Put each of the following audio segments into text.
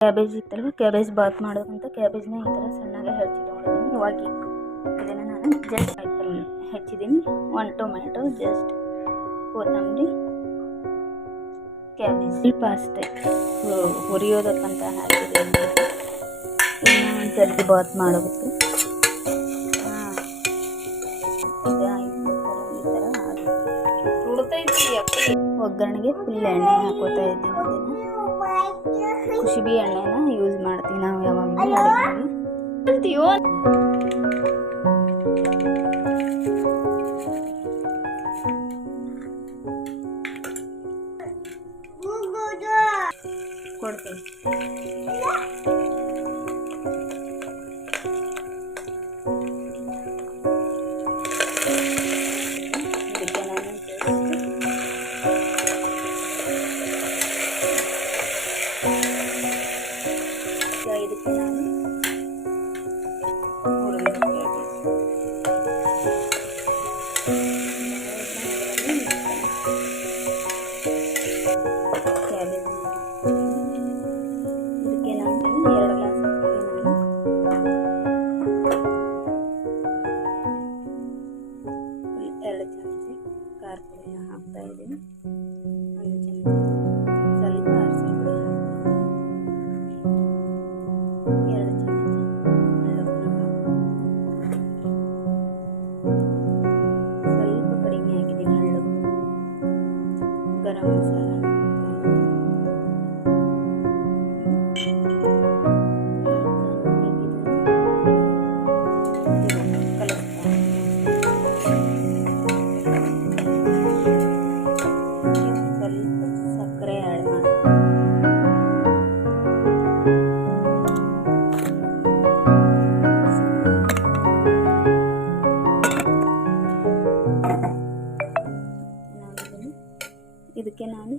Cabbage ಇತ್ತಲ್ವ? Cabbage Baat ಮಾಡೋದಂತ ಕ್ಯಾಬೇಜ್ನ ಈ ಥರ ಸಣ್ಣಗೆ ಹೆಚ್ಚಿಟ್ಕೊಂಡಿದ್ದೀನಿ ಇವಾಗ ಇದನ್ನು ನಾನು ಜಸ್ಟ್ ಹೆಚ್ಚಿದ್ದೀನಿ. ಒನ್ ಟೊಮೆಟೊ ಜಸ್ಟ್ ಕೊತ್ತಂಬರಿ, ಕ್ಯಾಬೇಜ್. ಪಾಸ್ತೆ ಹುರಿಯೋದಕ್ಕಂತ ಹಾಕಿದೆ ಇನ್ನು ಒಂದು ಜಲ್ದಿ ಬಾತ್ ಮಾಡೋದಕ್ಕೆ. ಒಗ್ಗರಣೆಗೆ ಫುಲ್ ಎಣ್ಣೆ ಹಾಕೋತಾ ಇದ್ದೀನಿ. ಕುಶಿಬಿ ಎಣ್ಣೆನ ಯೂಸ್ ಮಾಡ್ತೀವಿ ನಾವು ಯಾವಾಗಲೂ ಅಡುಗೆಗೆ ಕೊಡ್ತೀನಿ. friends. ನಾನು.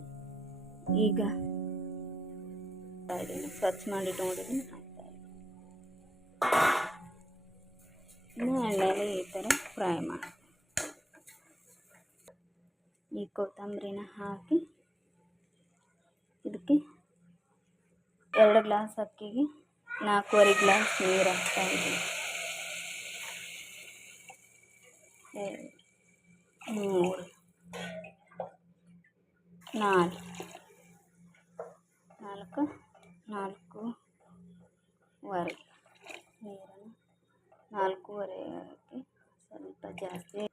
ಈಗ ಇದ್ದೀನಿ ಸ್ವಚ್ಛ ಮಾಡಿ ಇಟ್ಕೊಂಡಿದ್ದೀನಿ ಹಾಕ್ತಾ ಇದ್ದೀನಿ ಇನ್ನು ಈ ಥರ ಫ್ರೈ ಮಾಡಿ ಈ ಕೊತ್ತಂಬರಿನ ಹಾಕಿ ಇದಕ್ಕೆ ಎರಡು ಗ್ಲಾಸ್ ಅಕ್ಕಿಗೆ ನಾಲ್ಕೂವರೆ ಗ್ಲಾಸ್ ನೀರು ಹಾಕ್ತಾ ಇದ್ದೀನಿ. ಮೂರು. ನಾಲ್ಕು. ನಾಲ್ಕು ನಾಲ್ಕೂವರೆ ನೀರನ್ನು ನಾಲ್ಕೂವರೆ ಸ್ವಲ್ಪ ಜಾಸ್ತಿ